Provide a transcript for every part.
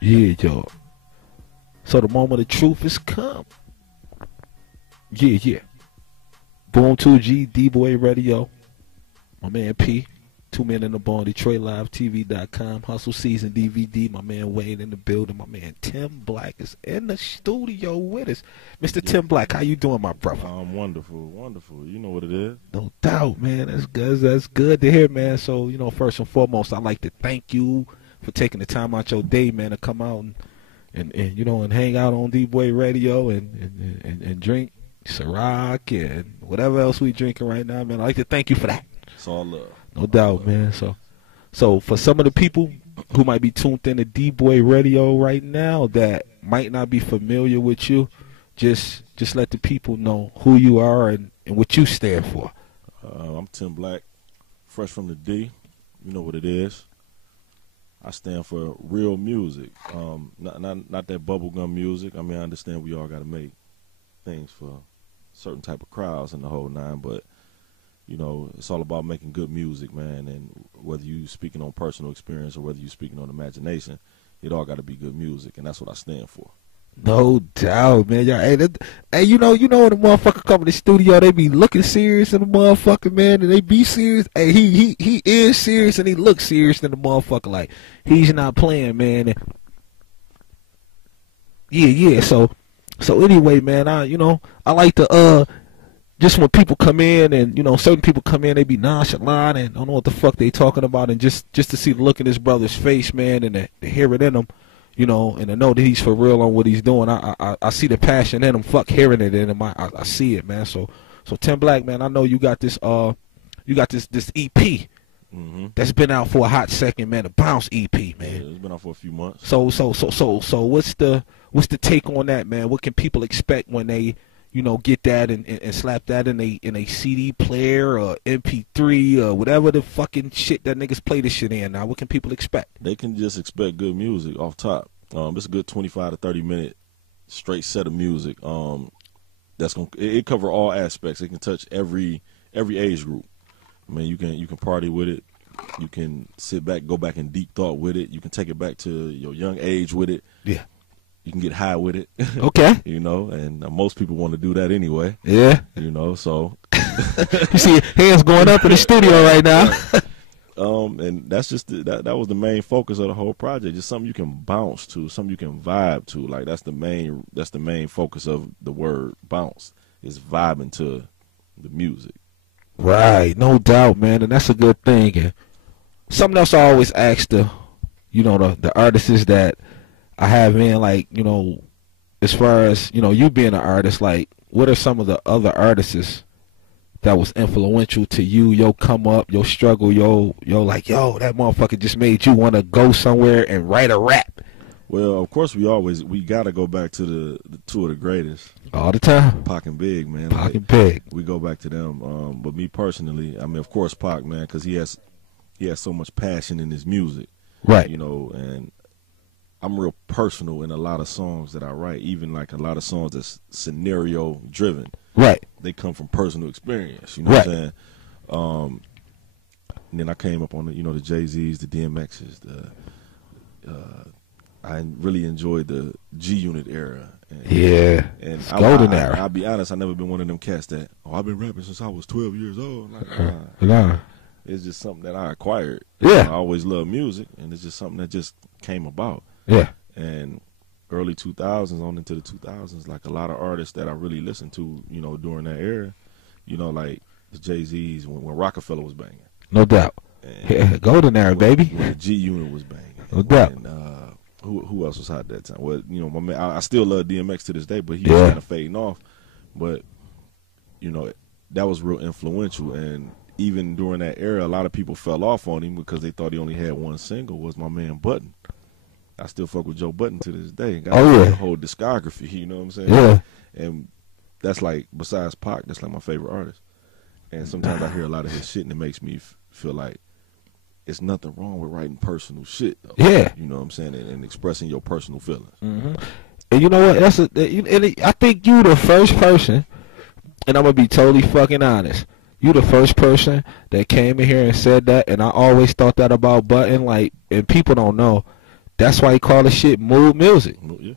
Yeah, yo. So the moment of truth has come. Yeah, yeah. Boom 2G, D-Boy Radio. My man P. 2 Men in the Barn, DetroitLiveTV.com. Hustle Season DVD. My man Wayne in the building. My man Tim Black is in the studio with us. Mr. Tim Black, how you doing, my brother? I'm wonderful, wonderful. You know what it is. No doubt, man. That's good. That's good to hear, man. So, first and foremost, I'd like to thank you for taking the time out your day, man, to come out and hang out on D-Boy Radio and drink Ciroc and whatever else we drinking right now, man. I'd like to thank you for that. It's all love. No doubt, man. So for some of the people who might be tuned in to D-Boy Radio right now that might not be familiar with you, just let the people know who you are and what you stand for. I'm Tim Black, fresh from the D. You know what it is. I stand for real music, not that bubblegum music. I mean, I understand we all got to make things for certain type of crowds and the whole nine, but it's all about making good music, man. And whether you speaking on personal experience or whether you speaking on imagination, it all got to be good music, and that's what I stand for. No doubt, man. Hey, you know when the motherfucker come in the studio, they be looking serious in the motherfucker, man, and they be serious. Hey, he is serious and he looks serious in the motherfucker, like he's not playing, man. And yeah. So anyway, man, I like to just when people come in and certain people come in, they be nonchalant and don't know what the fuck they talking about, and just to see the look in his brother's face, man, and to hear it in him. And to know that he's for real on what he's doing. I see the passion in him. Fuck hearing it in him. I see it, man. So Tim Black, man, I know you got this this EP that's been out for a hot second, man. The Bounce EP, man. Yeah, it's been out for a few months. So what's the take on that, man? What can people expect when they get that and slap that in a CD player or MP3 or whatever the fucking shit that niggas play this shit in now? What can people expect? They can just expect good music off top. It's a good 25 to 30 minute straight set of music. That's it cover all aspects. It can touch every age group. I mean, you can party with it. You can sit back, go back in deep thought with it. You can take it back to your young age with it. Yeah. You can get high with it. Okay. And most people want to do that anyway. Yeah. So. You see hands going up in the studio right now. And that's just that was the main focus of the whole project. Just something you can bounce to, something you can vibe to. Like that's the main focus of the word bounce, is vibing to the music. Right, no doubt, man, and that's a good thing. And something else I always ask the artists that I have in, like, as far as, you being an artist, like, what are some of the other artists that was influential to you, your come up, your struggle, yo, that motherfucker just made you want to go somewhere and write a rap? Well, of course, we got to go back to the two of the greatest. All the time. Pac and Big, man. Pac and Big. We go back to them. But me personally, I mean, of course, Pac, man, because he has so much passion in his music. Right. And I'm real personal in a lot of songs that I write, even like a lot of songs that's scenario driven. Right. They come from personal experience, you know what I'm saying? And then I came up on the Jay-Z's, the DMX's, I really enjoyed the G-Unit era. And golden era. I'll be honest, I've never been one of them cats that, I've been rapping since I was 12 years old. Nah. It's just something that I acquired. Yeah. I always loved music, and it's just something that just came about. Yeah. And early 2000s on into the 2000s, like a lot of artists that I really listened to, during that era, like the Jay-Z's when Rockefeller was banging. No doubt. Golden era, baby. When the G-Unit was banging. No doubt. And, who else was hot at that time? Well, my man, I still love DMX to this day, but he was kind of fading off. But, that was real influential. And even during that era, a lot of people fell off on him because they thought he only had one single, was my man Button. I still fuck with Joe Button to this day. Got the whole discography, you know what I'm saying? Yeah. And that's like, besides Pac, that's like my favorite artist. And sometimes I hear a lot of his shit and it makes me feel like it's nothing wrong with writing personal shit, though. Yeah. You know what I'm saying? And expressing your personal feelings. Mm-hmm. And you know what? I think you the first person, and I'm going to be totally fucking honest, you the first person that came in here and said that, and I always thought that about Button, like, and people don't know, That's why he call the shit mood music. Yeah.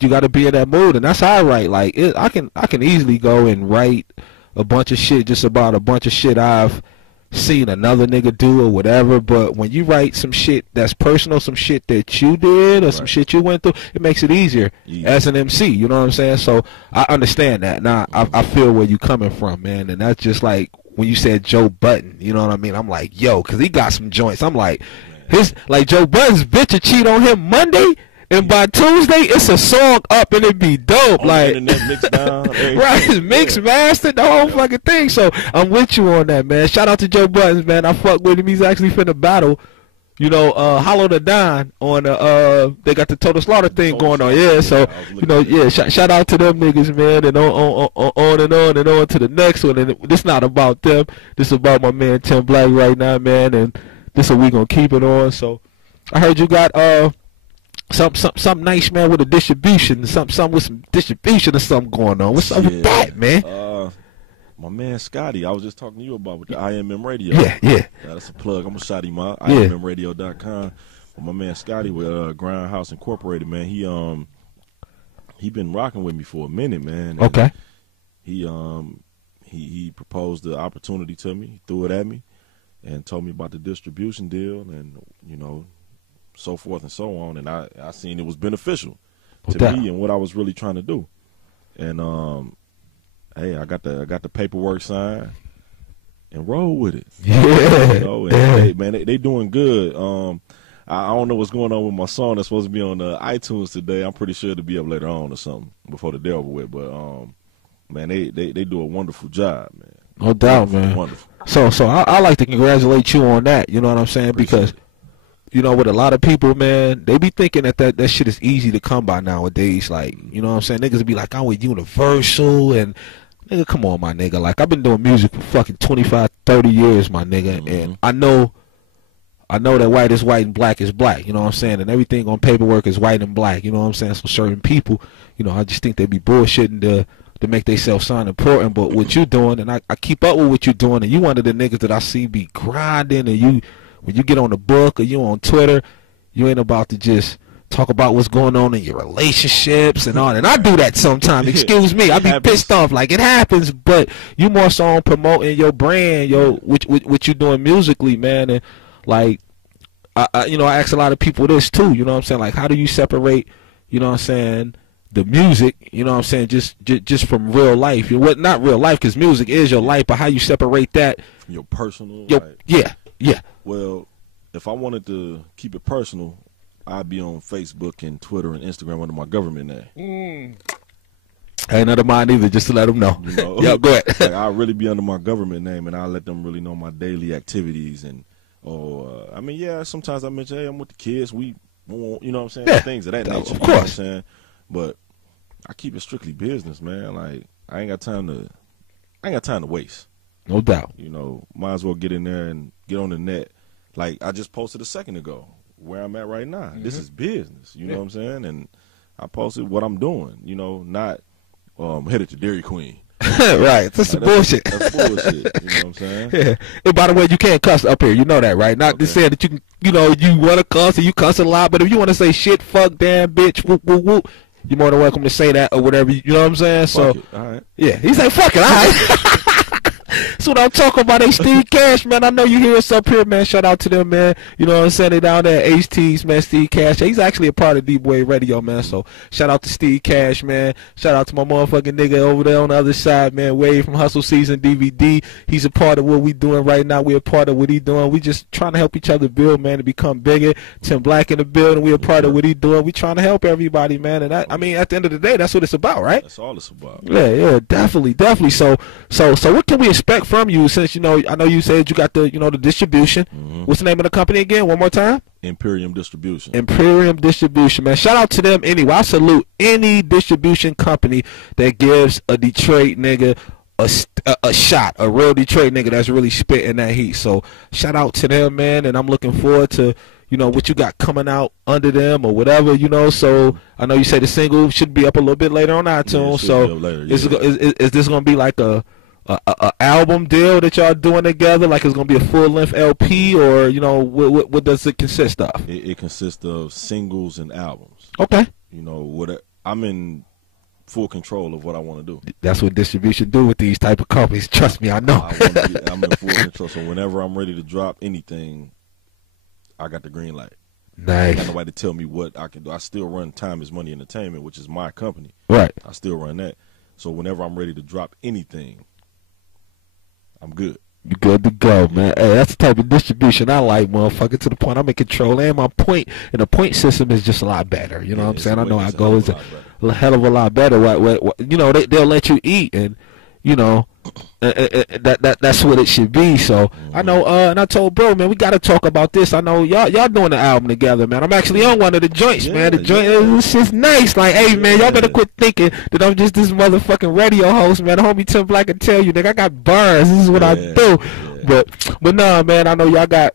You got to be in that mood, and that's how I write. Like I can easily go and write a bunch of shit just about a bunch of shit I've seen another nigga do or whatever. But when you write some shit that's personal, some shit that you did or some shit you went through, it makes it easier as an MC. You know what I'm saying? So I understand that. Now I feel where you coming from, man, and that's just like when you said Joe Budden. You know what I mean? I'm like, yo, because he got some joints. I'm like, Joe Budden's bitch will cheat on him Monday. And by Tuesday, it's a song up and it be dope. On like, the internet, mixed down, right, it's mixed, mastered, the whole fucking thing. So I'm with you on that, man. Shout out to Joe Buttons, man. I fuck with him. He's actually finna battle, you know, Hollow the Don on they got the Total Slaughter thing going on. Yeah, so you know, yeah. Shout out to them niggas, man, and on and on to the next one. And this not about them. This is about my man Tim Black right now, man. And this is what we gonna keep it on. So I heard you got something nice, man, with a distribution, something with some distribution or something going on. What's up with that, man? My man Scotty, I was just talking to you about with the IMM Radio. Yeah. That's a plug. I'm gonna shout him out. IMMradio.com. But my man Scotty with Grindhouse Incorporated, man. He been rocking with me for a minute, man. And okay. He proposed the opportunity to me, threw it at me, and told me about the distribution deal, and you know, so forth and so on, and I seen it was beneficial to me and what I was really trying to do. And hey, I got the paperwork signed and roll with it. Yeah. You know, and hey, man, they doing good. I don't know what's going on with my song that's supposed to be on iTunes today. I'm pretty sure it'll be up later on or something before the day over with. But man, they do a wonderful job, man. No doubt, man. Wonderful. So I like to congratulate you on that. You know what I'm saying? Because you know, with a lot of people, man, they be thinking that shit is easy to come by nowadays. Like, you know what I'm saying? Niggas be like, I'm with Universal, and nigga, come on, my nigga. Like, I've been doing music for fucking 25, 30 years, my nigga, and I know that white is white and black is black, you know what I'm saying? And everything on paperwork is white and black, you know what I'm saying? So certain people, you know, I just think they be bullshitting to make themselves sound important. But what you doing, and I keep up with what you doing, and you one of the niggas that I see be grinding, and when you get on the book or you on Twitter, you ain't about to just talk about what's going on in your relationships and all. And I do that sometimes. Excuse me. I be pissed off. Like, it happens, but you more so on promoting your brand, what you doing musically, man. And like, I ask a lot of people this too. You know what I'm saying? Like, how do you separate, you know what I'm saying, the music, you know what I'm saying, just from real life? Not real life, because music is your life, but how you separate that from your personal life? Yeah. Well, if I wanted to keep it personal, I'd be on Facebook and Twitter and Instagram under my government name. Ain't none of mine either, just to let them know. You know? Yeah, go ahead. Like, I'll really be under my government name, and I'll let them really know my daily activities. And, I mean, yeah, sometimes I mention, hey, I'm with the kids. We won't, you know what I'm saying? Yeah, things of that nature. Of course. You know what I'm saying? But I keep it strictly business, man. Like, I ain't got time to waste. No doubt. You know, might as well get in there and get on the net. Like I just posted a second ago where I'm at right now. This is business. You know what I'm saying? And I posted what I'm doing. You know, not headed to Dairy Queen. Right. That's bullshit. That's bullshit. You know what I'm saying? Yeah. And by the way, you can't cuss up here. You know that, right? Not to say that you can, you know, you want to cuss and you cuss a lot, but if you want to say shit, fuck, damn, bitch, whoop, whoop, whoop, you're more than welcome to say that or whatever. You know what I'm saying? Fuck it. All right. Yeah. He said, fuck it. All right. That's what I'm talking about. Hey, Steve Cash, man. I know you hear us up here, man. Shout out to them, man. You know what I'm saying? They down there at HT's, man. Steve Cash. He's actually a part of D-Boy Radio, man. So shout out to Steve Cash, man. Shout out to my motherfucking nigga over there on the other side, man. Wade from Hustle Season DVD. He's a part of what we doing right now. We're a part of what he doing. We just trying to help each other build, man, to become bigger. Tim Black in the building. We're a part of what he doing. We trying to help everybody, man. And I mean, at the end of the day, that's what it's about, right? That's all it's about. Yeah, definitely. So what can we expect from you? Since, you know, I know you said you got the distribution. What's the name of the company again? One more time? Imperium Distribution. Imperium Distribution, man. Shout out to them anyway. I salute any distribution company that gives a Detroit nigga a shot, a real Detroit nigga that's really spitting that heat. So shout out to them, man, and I'm looking forward to, you know, what you got coming out under them or whatever, you know. So I know you say the single should be up a little bit later on iTunes. Yeah, so later, is this gonna be like a a album deal that y'all doing together? Like it's gonna be a full length LP, or you know, what does it consist of? It consists of singles and albums. Okay. You know, I'm in full control of what I want to do. That's what distribution do with these type of companies. Trust me, I know. I'm in full control. So whenever I'm ready to drop anything, I got the green light. Nice. Ain't got nobody to tell me what I can do. I still run Time Is Money Entertainment, which is my company. Right. I still run that. So whenever I'm ready to drop anything, I'm good. You good to go, man. Hey, that's the type of distribution I like, motherfucker. To the point I'm in control, and my point, and the point system is just a lot better. You know what I'm saying? I know our goal is a hell of a lot better. What you know, they'll let you eat, and you know, that's what it should be. So I know, and I told bro, man, we got to talk about this. I know y'all doing the album together, man. I'm actually on one of the joints, man. The joint, this is nice. Like, hey, man, y'all better quit thinking that I'm just this motherfucking radio host, man. The homie Tim Black can tell you, nigga, I got bars. This is what I do. But nah, man, I know y'all got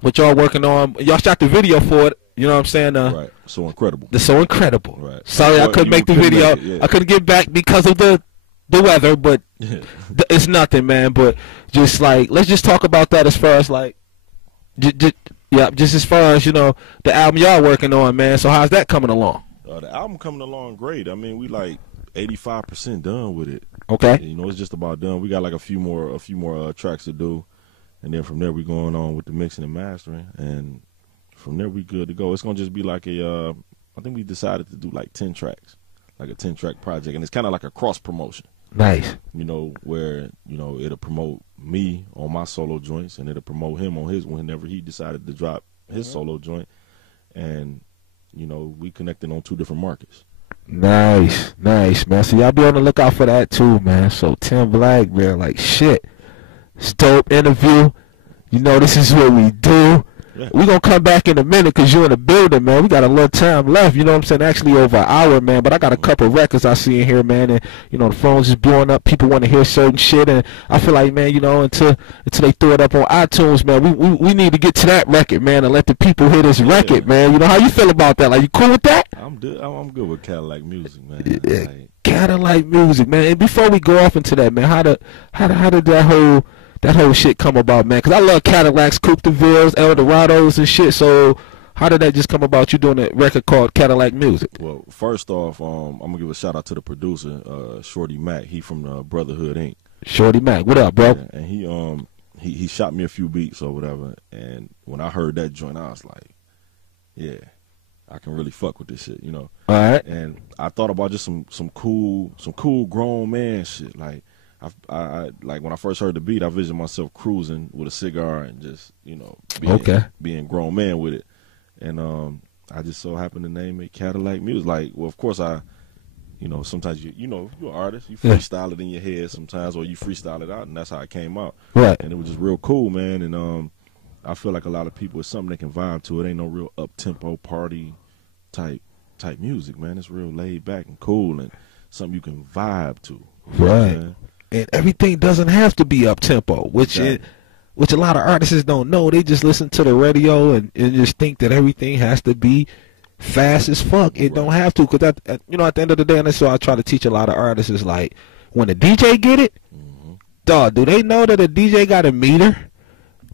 what y'all working on. Y'all shot the video for it. You know what I'm saying? Right. So incredible. The So Incredible. Right. Sorry, I couldn't make the video. I couldn't get back because of the weather, but it's nothing, man. But just like, let's just talk about that as far as like, just as far as, you know, the album y'all working on, man. So how's that coming along? The album coming along great. I mean, we like 85% done with it. Okay. You know, it's just about done. We got like a few more tracks to do, and then from there we going on with the mixing and mastering, and from there we good to go. It's gonna just be like I think we decided to do like 10 tracks, like a 10-track project, and it's kind of like a cross promotion. Nice. You know, where, you know, it'll promote me on my solo joints, and it'll promote him on his whenever he decided to drop his solo joint, and you know, we connected on 2 different markets. Nice, man. So y'all be on the lookout for that too, man. So Tim Black, man, like shit. It's dope interview. You know, this is what we do. Yeah. We gonna come back in a minute because you're in the building, man. We got a little time left, you know what I'm saying? Actually over an hour, man. But I got a couple records I see in here, man, and you know the phones is blowing up. People want to hear certain shit, and I feel like, man, you know, until they throw it up on iTunes, man, we need to get to that record, man, and let the people hear this record, man. You know how you feel about that? Like, you cool with that? I'm good with Cadillac music, man. Like, Cadillac music, man. And before we go off into that, man, how did that whole shit come about, man? Because I love Cadillacs, Coupe de Villes, Eldorados and shit. So how did that just come about, you doing a record called Cadillac Music? Well, first off, I'm going to give a shout out to the producer, Shorty Mac. He from Brotherhood Inc. Shorty Mac, what up, bro? Yeah, and he shot me a few beats or whatever. And when I heard that joint, I was like, yeah, I can really fuck with this shit, you know? All right. And I thought about just some cool grown man shit. Like, I like when I first heard the beat, I visioned myself cruising with a cigar and just, you know, being grown man with it. And I just so happened to name it Cadillac Music. Like, well, of course you know, sometimes you know, you're an artist, you freestyle it in your head sometimes, or you freestyle it out, and that's how it came out. Right. And it was just real cool, man. And I feel like a lot of people, it's something they can vibe to. It ain't no real up tempo party type music, man. It's real laid back and cool and something you can vibe to. Right. Man. And everything doesn't have to be up tempo, which a lot of artists don't know. They just listen to the radio and just think that everything has to be fast as fuck. It don't have to, because you know, at the end of the day, and that's what I try to teach a lot of artists, is like, when the DJ get it, dog, do they know that a DJ got a meter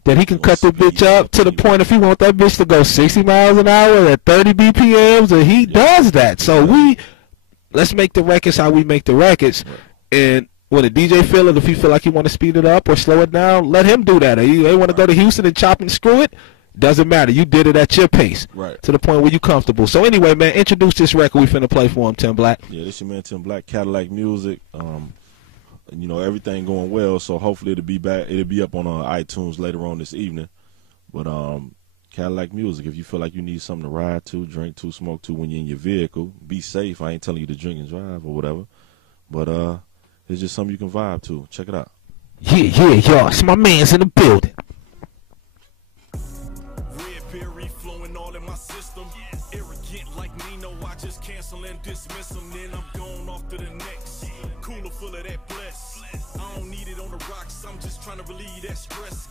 that he can cut the bitch up to the point if he want that bitch to go 60 miles an hour at 30 BPMs, and he does that. So let's make the records how we make the records, and when a DJ feel it, if he feel like he want to speed it up or slow it down, let him do that. Or they want to go to Houston and chop and screw it, doesn't matter. You did it at your pace, right, to the point where you comfortable. So anyway, man, introduce this record we finna play for him, Tim Black. Yeah, this your man Tim Black, Cadillac Music. You know, everything going well, so hopefully it'll be up on iTunes later on this evening. But Cadillac Music, if you feel like you need something to ride to, drink to, smoke to when you're in your vehicle, be safe. I ain't telling you to drink and drive or whatever, but it's just something you can vibe to. Check it out. Yeah, y'all. It's my man's in the building. Red berry flowing all in my system. Arrogant like Nino, I just cancel and dismiss them. Then I'm going off to the next. Cooler full of that bless. I don't need it on the rocks, I'm just trying to relieve that stress.